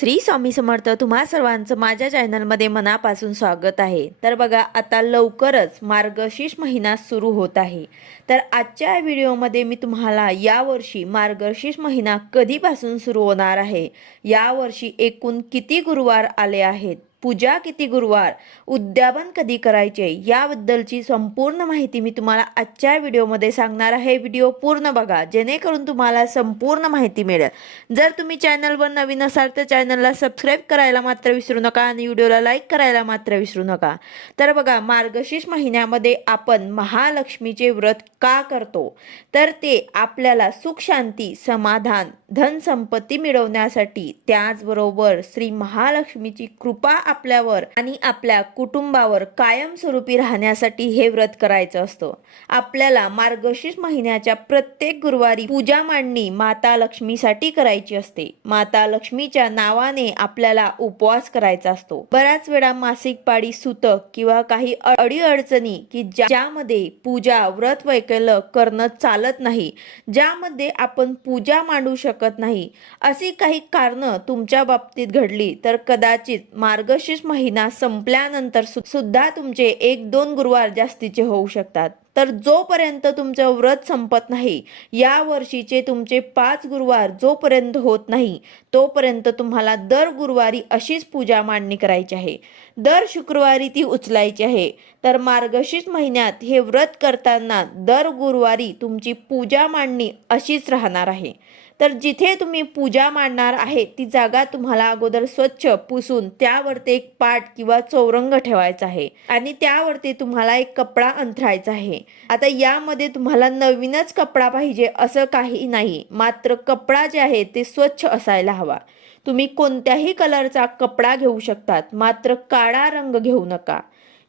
श्री स्वामी समर्थ तुम्हा सर्वांचं माझ्या चॅनलमध्ये मनापासून स्वागत आहे. तर बघा आता लवकरच मार्गशीर्ष महिना सुरू होत आहे. तर आजच्या व्हिडिओमध्ये मी तुम्हाला यावर्षी मार्गशीर्ष महिना कधीपासून सुरू होणार आहे? यावर्षी एकूण किती गुरुवार आले आहेत? पूजा किती गुरुवार उद्यापन कधी करायचे याबद्दलची संपूर्ण माहिती मी तुम्हाला आजच्या व्हिडिओमध्ये सांगणार आहे. व्हिडिओ पूर्ण बघा जेणेकरून तुम्हाला संपूर्ण माहिती मिळेल. जर तुम्ही चॅनलवर नवीन असाल तर चॅनलला सबस्क्राईब करायला मात्र विसरू नका आणि व्हिडिओला लाईक करायला मात्र विसरू नका. तर बघा मार्गशीर्ष महिन्यामध्ये आपण महालक्ष्मीचे व्रत का करतो? तर ते आपल्याला सुख शांती समाधान धन संपत्ती मिळवण्यासाठी त्याचबरोबर श्री महालक्ष्मीची कृपा आपल्यावर आणि आपल्या कुटुंबावर कायमस्वरूपी राहण्यासाठी हे व्रत करायचं असतं. आपल्याला मार्गशीर्ष महिन्याच्या प्रत्येक गुरुवारी पूजा मांडणी माता लक्ष्मीसाठी करायची असते. माता लक्ष्मीच्या नावाने आपल्याला उपवास करायचा असतो. बऱ्याच वेळा मासिक पाळी सुतक किंवा काही अडीअडचणी की ज्या- ज्यामध्ये पूजा व्रत वैकल्य करणं चालत नाही ज्यामध्ये आपण पूजा मांडू शकतो नाही. अशी काही कारणं तुमच्या बाबतीत घडली तर कदाचित मार्गशीर्ष महिना संपल्यानंतर सुद्धा तुमचे एक दोन गुरुवार जास्तीचे होऊ शकतात. तर जोपर्यंत तुमचं व्रत संपत नाही या वर्षीचे तुमचे पाच गुरुवार जोपर्यंत होत नाही तोपर्यंत तुम्हाला दर गुरुवारी अशीच पूजा मांडणी करायची आहे. दर शुक्रवारी ती उचलायची आहे. तर मार्गशीर्ष महिन्यात हे व्रत करताना दर गुरुवारी तुमची पूजा मांडणी अशीच राहणार आहे. तर जिथे तुम्ही पूजा मांडणार आहे ती जागा तुम्हाला अगोदर स्वच्छ पुसून त्यावरती एक पाट किंवा चौरंग ठेवायचा आहे. आणि त्यावरती तुम्हाला एक कपडा अंथरायचा आहे. आता यामध्ये तुम्हाला नवीनच कपडा पाहिजे असं काही नाही. मात्र कपडा जे आहे ते स्वच्छ असायला हवा. तुम्ही कोणत्याही कलरचा कपडा घेऊ शकतात मात्र काळा रंग घेऊ नका.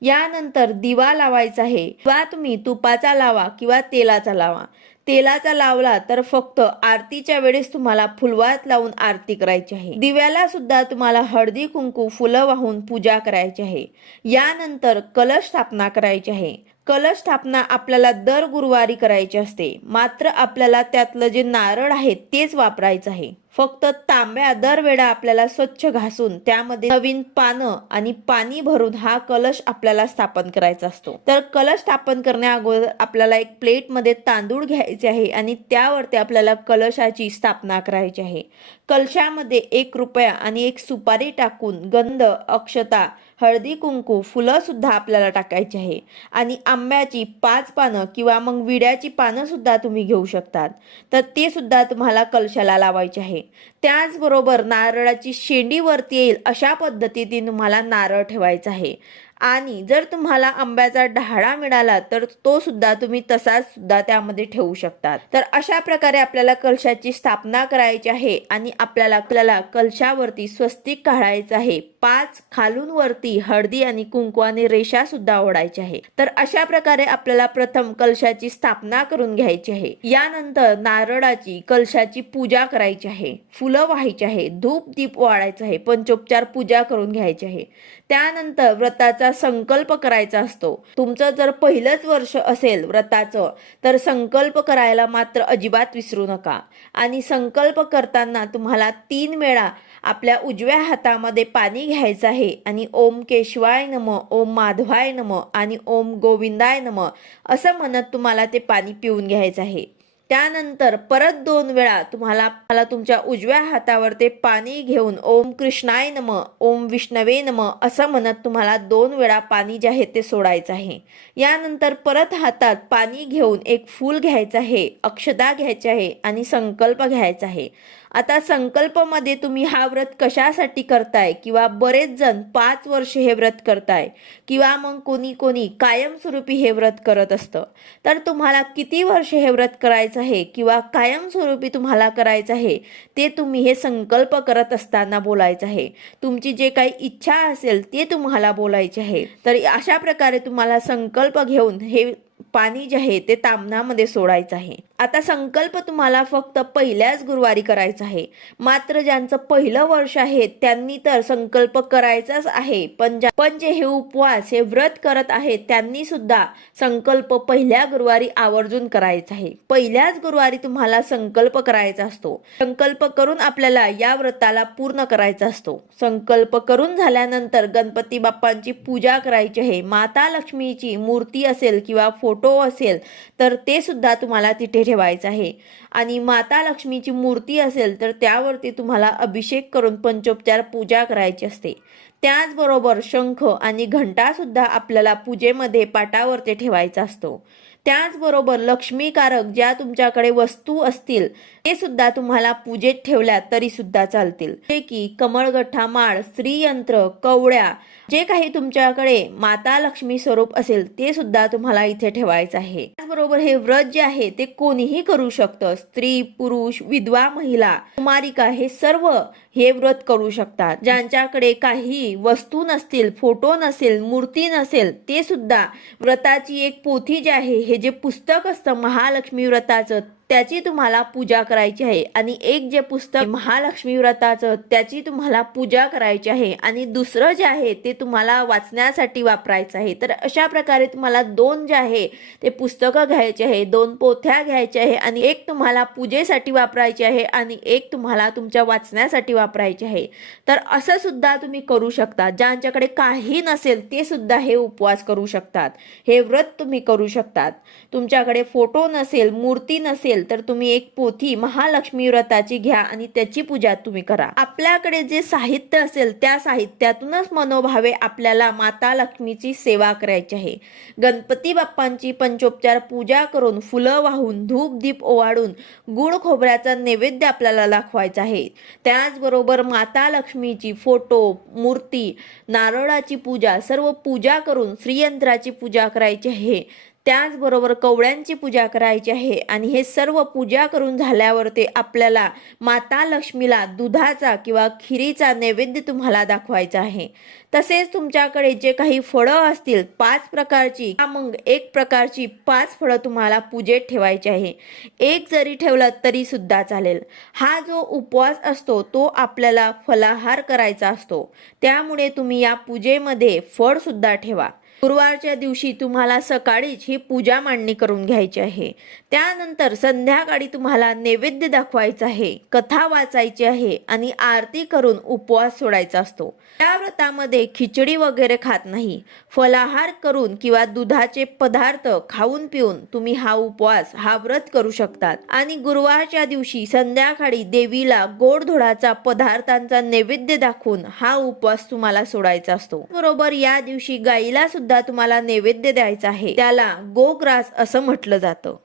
यानंतर दिवा लावायचा आहे. किंवा तुम्ही तुपाचा लावा किंवा तेलाचा लावा. तेलाचा लावला तर फक्त आरतीच्या वेळेस तुम्हाला फुलवात लावून आरती करायची आहे. दिव्याला सुद्धा तुम्हाला हळदी कुंकू फुलं वाहून पूजा करायची आहे. यानंतर कलश स्थापना करायची आहे. कलश स्थापना आपल्याला दर गुरुवारी करायची असते. मात्र आपल्याला त्यातलं जे नारळ आहे तेच वापरायचं आहे. फक्त तांब्या दरवेळा आपल्याला स्वच्छ घासून त्यामध्ये नवीन पानं आणि पाणी भरून हा कलश आपल्याला स्थापन करायचा असतो. तर कलश स्थापन करण्या अगोदर आपल्याला एक प्लेटमध्ये तांदूळ घ्यायचे आहे आणि त्यावरती आपल्याला कलशाची स्थापना करायची आहे. कलशामध्ये एक रुपया आणि एक सुपारी टाकून गंध अक्षता हळदी कुंकू फुलं सुद्धा आपल्याला टाकायची आहे. आणि आंब्याची पाच पानं किंवा मग विड्याची पानं सुद्धा तुम्ही घेऊ शकतात. तर ते सुद्धा तुम्हाला कलशाला लावायचे आहे. त्याचबरोबर नारळाची शेंडी वरती येईल अशा पद्धतीने तुम्हाला नारळ ठेवायचा आहे. आणि जर तुम्हाला आंब्याचा ढाळा मिळाला तर तो सुद्धा तुम्ही तसाच सुद्धा त्यामध्ये ठेवू शकतात. तर अशा प्रकारे आपल्याला कलशाची स्थापना करायची आहे आणि आपल्याला आपल्याला कलशावरती स्वस्तिक काढायचं आहे. पाच खालून वरती हळदी आणि कुंकू आणि रेषा सुद्धा ओढायची आहे. तर अशा प्रकारे आपल्याला प्रथम कलशाची स्थापना करून घ्यायची आहे. यानंतर नारळाची कलशाची पूजा करायची आहे. फुलं व्हायची आहे. धूप दीप वाढायचं आहे. पंचोपचार पूजा करून घ्यायची आहे. त्यानंतर व्रताचा संकल्प करायचा असतो. तुमचं जर पहिलंच वर्ष असेल व्रताचं तर संकल्प करायला मात्र अजिबात विसरू नका. आणि संकल्प करताना तुम्हाला तीन वेळा आपल्या उजव्या हातामध्ये पाणी घ्यायचं आहे आणि ओम केशवाय नम ओम माधवाय नम आणि ओम गोविंदाय नम असं म्हणत तुम्हाला ते पाणी पिऊन घ्यायचं आहे. त्यानंतर परत दोन वेळा तुम्हाला मला तुमच्या उजव्या हातावर ते पाणी घेऊन ओम कृष्णाय नम ओम विष्णवे नम असं म्हणत तुम्हाला दोन वेळा पाणी जे आहे ते सोडायचं आहे. यानंतर परत हातात पाणी घेऊन एक फूल घ्यायचं आहे अक्षता घ्यायची आहे आणि संकल्प घ्यायचा आहे. आता संकल्पमध्ये तुम्ही हा व्रत कशासाठी करताय? किंवा बरेच जण पाच वर्ष हे व्रत करताय. किंवा मग कोणी कोणी कायमस्वरूपी हे व्रत करत असतं. तर तुम्हाला किती वर्ष हे व्रत करायचं आहे? किंवा कायमस्वरूपी तुम्हाला करायचं आहे? ते तुम्ही हे संकल्प करत असताना बोलायचं आहे. तुमची जे काही इच्छा असेल ते तुम्हाला बोलायचे आहे. तर अशा प्रकारे तुम्हाला संकल्प घेऊन हे पाणी जे आहे ते तामणामध्ये सोडायचं आहे. आता संकल्प तुम्हाला फक्त पहिल्याच गुरुवारी करायचा आहे. मात्र ज्यांचं पहिलं वर्ष आहे त्यांनी तर संकल्प करायचाच आहे. पण ज्या- पण जे हे उपवास हे व्रत करत आहेत त्यांनी सुद्धा संकल्प पहिल्या गुरुवारी आवर्जून करायचा आहे. पहिल्याच गुरुवारी तुम्हाला संकल्प करायचा असतो. संकल्प करून आपल्याला या व्रताला पूर्ण करायचा असतो. संकल्प करून झाल्यानंतर गणपती बाप्पांची पूजा करायची आहे. माता लक्ष्मीची मूर्ती असेल किंवा फोटो असेल तर ते सुद्धा तुम्हाला तिथे ठेवायचं आहे. आणि माता लक्ष्मीची मूर्ती असेल तर त्यावरती तुम्हाला अभिषेक करून पंचोपचार पूजा करायची असते. त्याचबरोबर शंख आणि घंटा सुद्धा आपल्याला पूजेमध्ये पाटावरती ठेवायचा असतो. त्याचबरोबर लक्ष्मीकारक ज्या तुमच्याकडे वस्तू असतील ते सुद्धा तुम्हाला पूजेत ठेवल्या तरी सुद्धा चालतील. जे की कमळगठ्ठा माळ स्त्रीयंत्र कवड्या जे काही तुमच्याकडे माता लक्ष्मी स्वरूप असेल ते सुद्धा तुम्हाला इथे ठेवायचं आहे. त्याचबरोबर हे व्रत जे आहे ते कोणीही करू शकतं. स्त्री पुरुष विधवा महिला कुमारिका हे सर्व हे व्रत करू शकतात. ज्यांच्याकडे काही वस्तू नसतील फोटो नसेल मूर्ती नसेल ते सुद्धा व्रताची एक पोथी जी आहे हे जे पुस्तक असतं महालक्ष्मी व्रताचं त्याची तुम्हाला पूजा करायची आहे. आणि एक जे पुस्तक महालक्ष्मी व्रताचं त्याची तुम्हाला पूजा करायची आहे. आणि दुसरं जे आहे ते तुम्हाला वाचण्यासाठी वापरायचं आहे. तर अशा प्रकारे तुम्हाला दोन जे आहे ते पुस्तकं घ्यायचे आहे दोन पोथ्या घ्यायच्या आहे आणि एक तुम्हाला पूजेसाठी वापरायची आहे आणि एक तुम्हाला तुमच्या वाचण्यासाठी वापरायची आहे. तर असं सुद्धा तुम्ही करू शकता. ज्यांच्याकडे काही नसेल ते सुद्धा हे उपवास करू शकतात. हे व्रत तुम्ही करू शकतात. तुमच्याकडे फोटो नसेल मूर्ती नसेल तर तुम्ही एक पोथी महालक्ष्मी व्रताची घ्या आणि त्याची पूजा तुम्ही करा. आपल्याकडे जे साहित्य असेल त्या साहित्यातूनच मनोभावे आपल्याला माता लक्ष्मीची सेवा करायची आहे. गणपती बाप्पांची पंचोपचार पूजा करून फुलं वाहून धूप दीप ओवाळून गुळ खोबऱ्याचा नैवेद्य आपल्याला दाखवायचा आहे. त्याचबरोबर माता लक्ष्मीची फोटो मूर्ती नारळाची पूजा सर्व पूजा करून श्रीयंत्राची पूजा करायची आहे. त्याचबरोबर कवड्यांची पूजा करायची आहे. आणि हे सर्व पूजा करून झाल्यावर ते आपल्याला माता लक्ष्मीला दुधाचा किंवा खिरीचा नैवेद्य तुम्हाला दाखवायचा आहे. तसेच तुमच्याकडे जे काही फळं असतील पाच प्रकारची मग एक प्रकारची पाच फळं तुम्हाला पूजेत ठेवायची आहे. एक जरी ठेवलं तरी सुद्धा चालेल. हा जो उपवास असतो तो आपल्याला फलाहार करायचा असतो. त्यामुळे तुम्ही या पूजेमध्ये फळ सुद्धा ठेवा. गुरुवारच्या दिवशी तुम्हाला सकाळीच ही पूजा मांडणी करून घ्यायची आहे. त्यानंतर संध्याकाळी तुम्हाला नैवेद्य दाखवायचा आहे कथा वाचायची आहे आणि आरती करून उपवास सोडायचा असतो. त्या व्रतामध्ये खिचडी वगैरे खात नाही. फलाहार करून किंवा दुधाचे पदार्थ खाऊन पिऊन तुम्ही हा उपवास हा व्रत करू शकतात. आणि गुरुवारच्या दिवशी संध्याकाळी देवीला गोडधोडाचा पदार्थांचा नैवेद्य दाखवून हा उपवास तुम्हाला सोडायचा असतो. बरोबर या दिवशी गाईला सुद्धा तुम्हाला नैवेद्य द्यायचा आहे. त्याला गोग्रास असं म्हटलं जातं.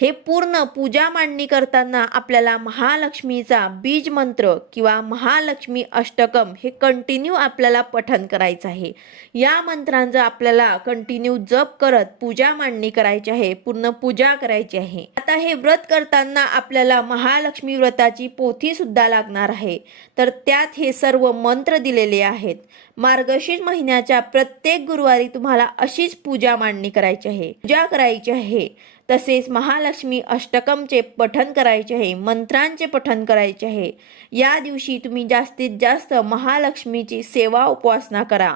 हे पूर्ण पूजा मांडणी करताना आपल्याला महालक्ष्मीचा बीज मंत्र किंवा महालक्ष्मी अष्टकम हे कंटिन्यू आपल्याला पठन करायचं आहे. या मंत्रांचं आपल्याला कंटिन्यू जप करत पूजा मांडणी करायची आहे पूर्ण पूजा करायची आहे. आता हे व्रत करताना आपल्याला महालक्ष्मी व्रताची पोथी सुद्धा लागणार आहे. तर त्यात हे सर्व मंत्र दिलेले आहेत. मार्गशीर्ष महिन्याच्या प्रत्येक गुरुवारी तुम्हाला अशीच पूजा मांडणी करायची आहे. पूजा करायची आहे. तसेच महालक्ष्मी अष्टकमचे पठन करायचे आहे मंत्रांचे पठन करायचे आहे. या दिवशी तुम्ही जास्तीत जास्त महालक्ष्मीची सेवा उपासना करा.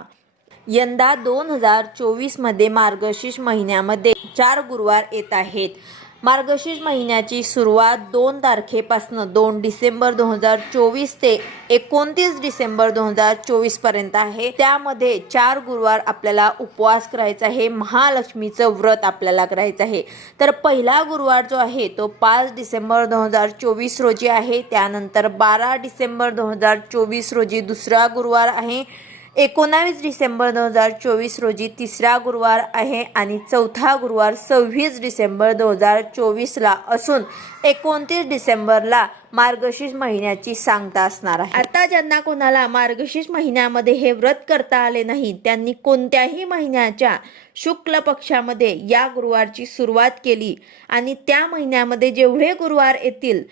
यंदा दोन हजार चोवीसमध्ये मार्गशीर्ष महिन्यामध्ये चार गुरुवार येत आहेत. मार्गशीर्ष महिन्याची सुरुवात दोन तारखेपासून दोन डिसेंबर दोन हजार चोवीस ते एकोणतीस डिसेंबर दोन हजार चोवीसपर्यंत आहे. त्यामध्ये चार गुरुवार आपल्याला उपवास करायचा आहे. महालक्ष्मीचं व्रत आपल्याला करायचं आहे. तर पहिला गुरुवार जो आहे तो पाच डिसेंबर दोन हजार चोवीस रोजी आहे. त्यानंतर बारा डिसेंबर दोन हजार चोवीस रोजी दुसरा गुरुवार आहे. एकोणावीस डिसेंबर दोन हजार चोवीस रोजी तिसरा गुरुवार आहे आणि चौथा गुरुवार सव्वीस डिसेंबर दोन हजार चोवीसला असून एकोणतीस डिसेंबरला मार्गशीर्ष महिन्याची सांगता असणार आहे. आता ज्यांना कोणाला मार्गशीर्ष महिन्यामध्ये हे व्रत करता आले नाही त्यांनी कोणत्याही महिन्याच्या शुक्ल पक्षामध्ये या गुरुवारची सुरुवात केली आणि त्या महिन्यामध्ये जेवढे गुरुवार येतील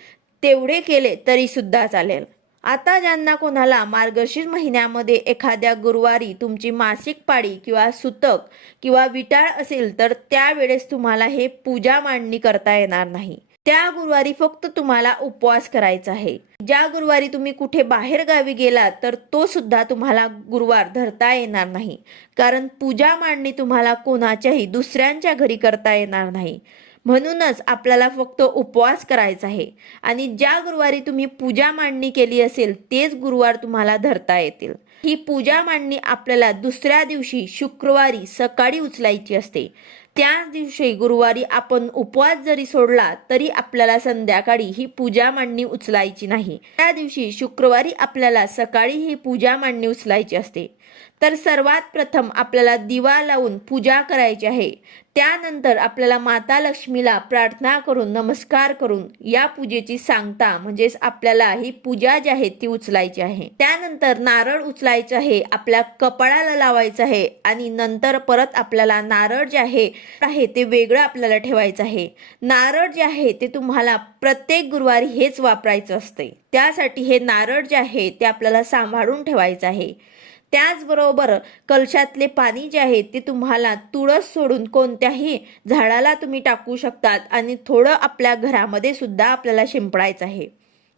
तेवढे केले तरी सुद्धा चालेल. आता ज्यांना कोणाला मार्गशीर्ष महिन्यामध्ये एखाद्या गुरुवारी तुमची मासिक पाळी किंवा सुतक किंवा विटाळ असेल तर त्यावेळेस तुम्हाला हे पूजा मांडणी करता येणार नाही. त्या गुरुवारी फक्त तुम्हाला उपवास करायचा आहे. ज्या गुरुवारी तुम्ही कुठे बाहेर गावी गेलात तर तो सुद्धा तुम्हाला गुरुवार धरता येणार नाही. कारण पूजा मांडणी तुम्हाला कोणाच्याही दुसऱ्यांच्या घरी करता येणार नाही. म्हणूनच आपल्याला फक्त उपवास करायचा आहे. आणि ज्या गुरुवारी तुम्ही पूजा मांडणी केली असेल तेच गुरुवार तुम्हाला धरता येतील. ही पूजा मांडणी आपल्याला दुसऱ्या दिवशी शुक्रवारी सकाळी उचलायची असते. त्याच दिवशी गुरुवारी आपण उपवास जरी सोडला तरी आपल्याला संध्याकाळी ही पूजा मांडणी उचलायची नाही. त्या दिवशी शुक्रवारी आपल्याला सकाळी ही पूजा मांडणी उचलायची असते. तर सर्वात प्रथम आपल्याला दिवा लावून पूजा करायची आहे. त्यानंतर आपल्याला माता लक्ष्मीला प्रार्थना करून नमस्कार करून या पूजेची सांगता म्हणजेच आपल्याला ही पूजा जी आहे ती उचलायची आहे. त्यानंतर नारळ उचलायचं आहे आपल्या कपाळाला लावायचं आहे आणि नंतर परत आपल्याला नारळ जे आहे आहे ते वेगळं आपल्याला ठेवायचं आहे. नारळ जे आहे ते तुम्हाला प्रत्येक गुरुवारी हेच वापरायचं असते त्यासाठी हे नारळ जे आहे ते आपल्याला सांभाळून ठेवायचं आहे. त्याचबरोबर कलशातले पाणी जे आहे ते तुम्हाला तुळस सोडून कोणत्याही झाडाला तुम्ही टाकू शकतात आणि थोडं आपल्या घरामध्ये सुद्धा आपल्याला शिंपडायचं आहे.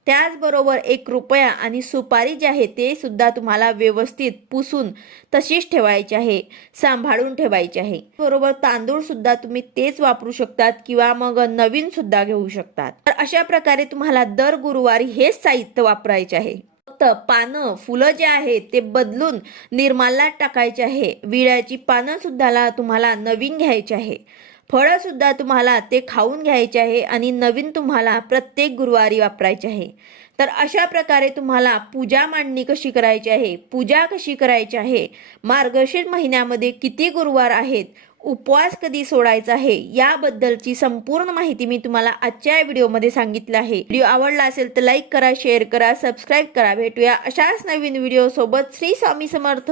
त्याचबरोबर एक रुपया आणि सुपारी जे आहे ते सुद्धा तुम्हाला व्यवस्थित पुसून तशीच ठेवायची आहे सांभाळून ठेवायची आहे. बरोबर तांदूळ सुद्धा तुम्ही तेच वापरू शकतात किंवा मग नवीन सुद्धा घेऊ शकतात. तर अशा प्रकारे तुम्हाला दर गुरुवारी हेच साहित्य वापरायचे आहे. फक्त पानं फुलं जे आहेत ते बदलून निर्माल्यात टाकायचे आहे. विड्याची पानं सुद्धा तुम्हाला नवीन घ्यायची आहे. फळं सुद्धा तुम्हाला ते खाऊन घ्यायचे आहे आणि नवीन तुम्हाला प्रत्येक गुरुवारी वापरायचे आहे. तर अशा प्रकारे तुम्हाला पूजा मांडणी कशी करायची आहे? पूजा कशी करायची आहे? मार्गशीर्ष महिन्यामध्ये किती गुरुवार आहेत? उपवास कधी सोडायचा आहे याबद्दलची संपूर्ण माहिती मी तुम्हाला आजच्या व्हिडिओमध्ये सांगितलं आहे. व्हिडिओ आवडला असेल तर लाईक करा शेअर करा सबस्क्राईब करा. भेटूया अशाच नवीन व्हिडिओ सोबत श्री स्वामी समर्थ.